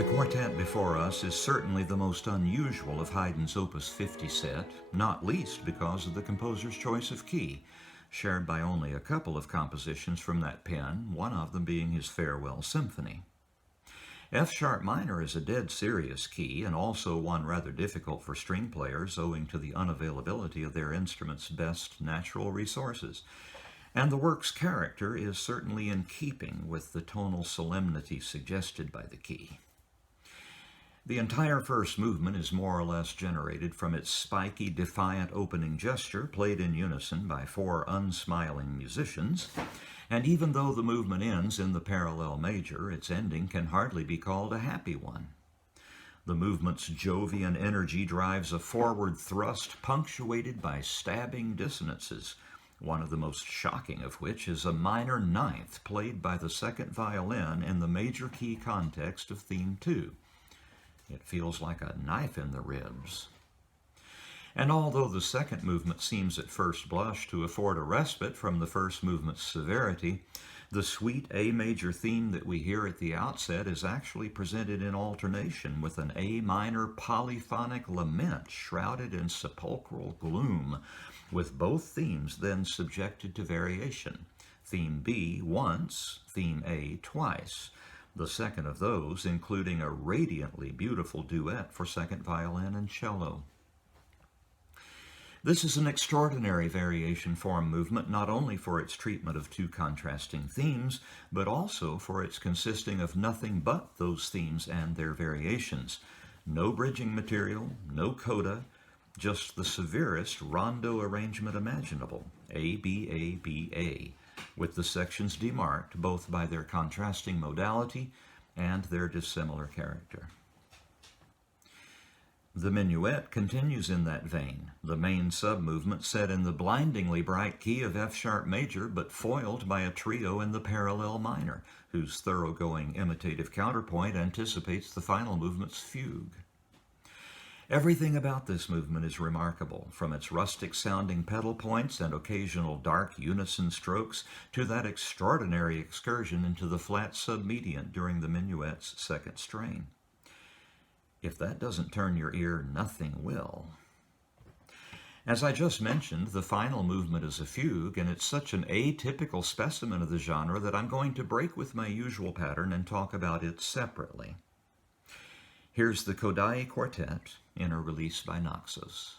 The quartet before us is certainly the most unusual of Haydn's Opus 50 set, not least because of the composer's choice of key, shared by only a couple of compositions from that pen, one of them being his Farewell Symphony. F-sharp minor is a dead serious key, and also one rather difficult for string players owing to the unavailability of their instrument's best natural resources. And the work's character is certainly in keeping with the tonal solemnity suggested by the key. The entire first movement is more or less generated from its spiky, defiant opening gesture, played in unison by four unsmiling musicians, and even though the movement ends in the parallel major, its ending can hardly be called a happy one. The movement's Jovian energy drives a forward thrust punctuated by stabbing dissonances, one of the most shocking of which is a minor ninth played by the second violin in the major key context of Theme 2. It feels like a knife in the ribs. And although the second movement seems at first blush to afford a respite from the first movement's severity, the sweet A major theme that we hear at the outset is actually presented in alternation with an A minor polyphonic lament shrouded in sepulchral gloom, with both themes then subjected to variation. Theme B once, Theme A twice. The second of those including a radiantly beautiful duet for second violin and cello. This is an extraordinary variation form movement, not only for its treatment of two contrasting themes, but also for its consisting of nothing but those themes and their variations. No bridging material, no coda, just the severest rondo arrangement imaginable, A, B, A, B, A, with the sections demarked both by their contrasting modality and their dissimilar character. The minuet continues in that vein, the main sub-movement set in the blindingly bright key of F-sharp major, but foiled by a trio in the parallel minor, whose thoroughgoing imitative counterpoint anticipates the final movement's fugue. Everything about this movement is remarkable, from its rustic-sounding pedal points and occasional dark unison strokes to that extraordinary excursion into the flat submediant during the minuet's second strain. If that doesn't turn your ear, nothing will. As I just mentioned, the final movement is a fugue, and it's such an atypical specimen of the genre that I'm going to break with my usual pattern and talk about it separately. Here's the Kodály Quartet in a release by Naxos.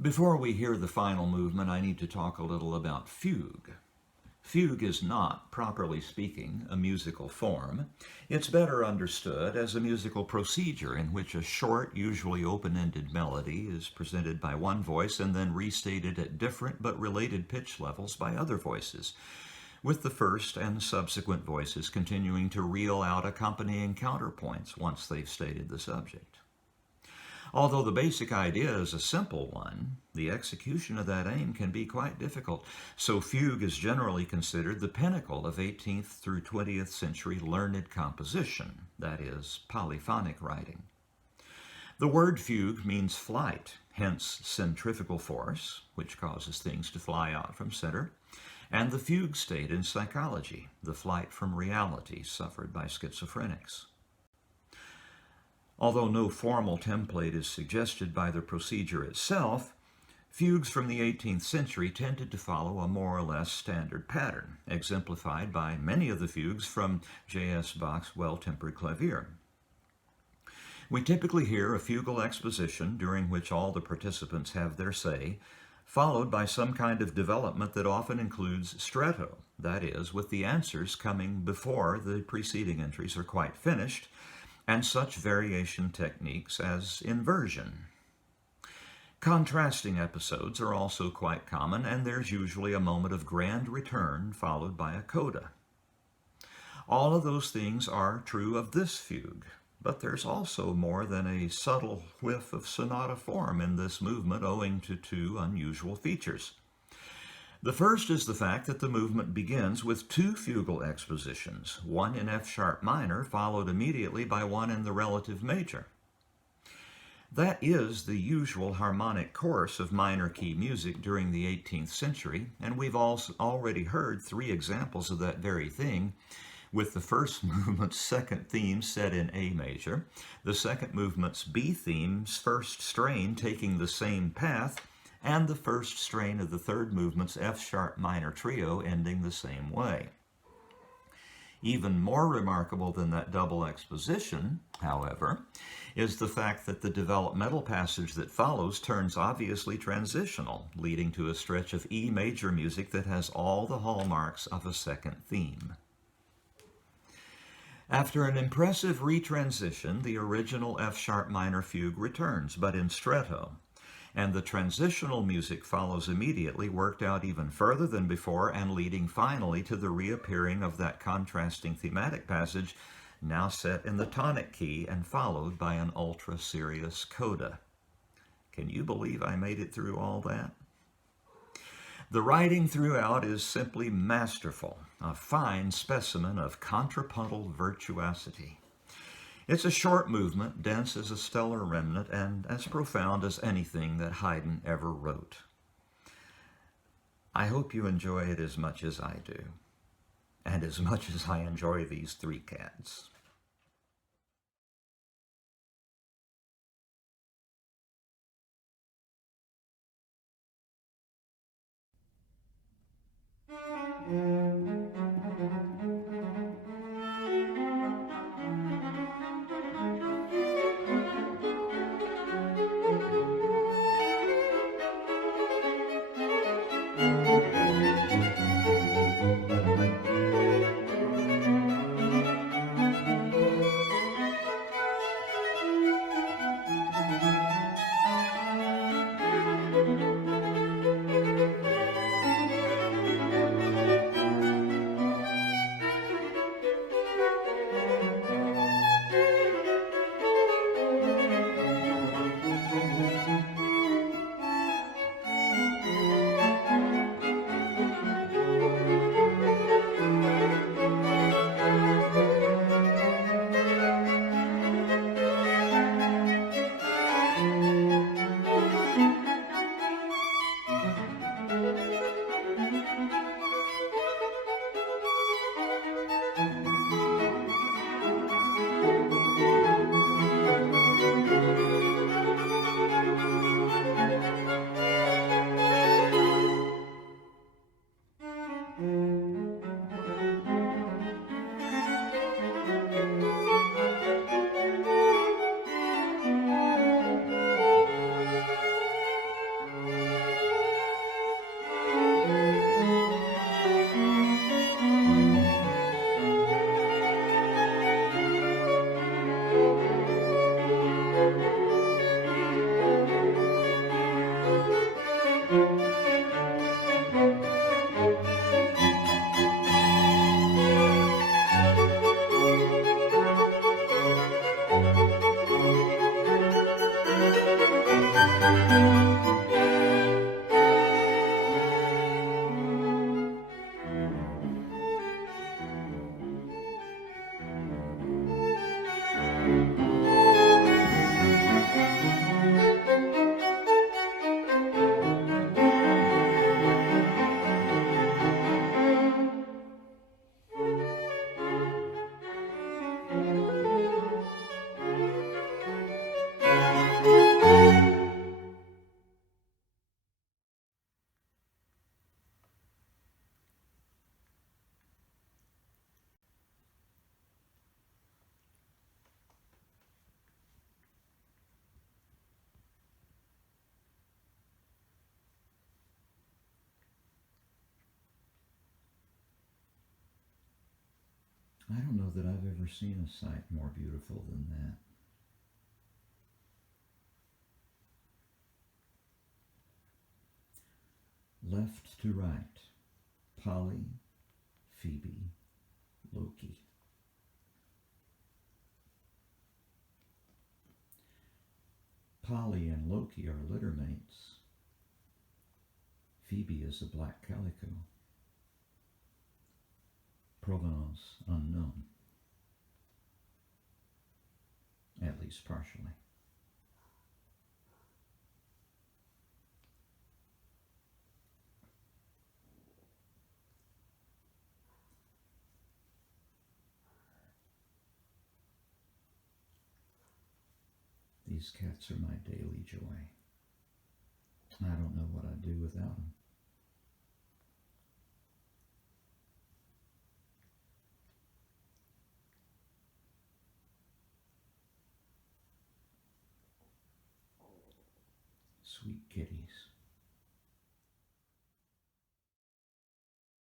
Before we hear the final movement, I need to talk a little about fugue. Fugue is not, properly speaking, a musical form. It's better understood as a musical procedure in which a short, usually open-ended melody is presented by one voice and then restated at different but related pitch levels by other voices, with the first and subsequent voices continuing to reel out accompanying counterpoints once they've stated the subject. Although the basic idea is a simple one, the execution of that aim can be quite difficult, so fugue is generally considered the pinnacle of 18th through 20th century learned composition, that is, polyphonic writing. The word fugue means flight, hence centrifugal force, which causes things to fly out from center, and the fugue state in psychology, the flight from reality suffered by schizophrenics. Although no formal template is suggested by the procedure itself, fugues from the 18th century tended to follow a more or less standard pattern, exemplified by many of the fugues from J.S. Bach's Well-Tempered Clavier. We typically hear a fugal exposition during which all the participants have their say, followed by some kind of development that often includes stretto, that is, with the answers coming before the preceding entries are quite finished, and such variation techniques as inversion. Contrasting episodes are also quite common, and there's usually a moment of grand return followed by a coda. All of those things are true of this fugue, but there's also more than a subtle whiff of sonata form in this movement owing to two unusual features. The first is the fact that the movement begins with two fugal expositions, one in F-sharp minor followed immediately by one in the relative major. That is the usual harmonic course of minor key music during the 18th century, and we've already heard three examples of that very thing, with the first movement's second theme set in A major, the second movement's B theme's first strain taking the same path, and the first strain of the third movement's F-sharp minor trio ending the same way. Even more remarkable than that double exposition, however, is the fact that the developmental passage that follows turns obviously transitional, leading to a stretch of E major music that has all the hallmarks of a second theme. After an impressive retransition, the original F-sharp minor fugue returns, but in stretto, and the transitional music follows immediately, worked out even further than before and leading finally to the reappearing of that contrasting thematic passage, now set in the tonic key and followed by an ultra-serious coda. Can you believe I made it through all that? The writing throughout is simply masterful, a fine specimen of contrapuntal virtuosity. It's a short movement, dense as a stellar remnant, and as profound as anything that Haydn ever wrote. I hope you enjoy it as much as I do, and as much as I enjoy these three cats. I don't know that I've ever seen a sight more beautiful than that. Left to right, Polly, Phoebe, Loki. Polly and Loki are littermates. Phoebe is a black calico. Provenance unknown, at least partially. These cats are my daily joy. I don't know what I'd do without them. Sweet kitties.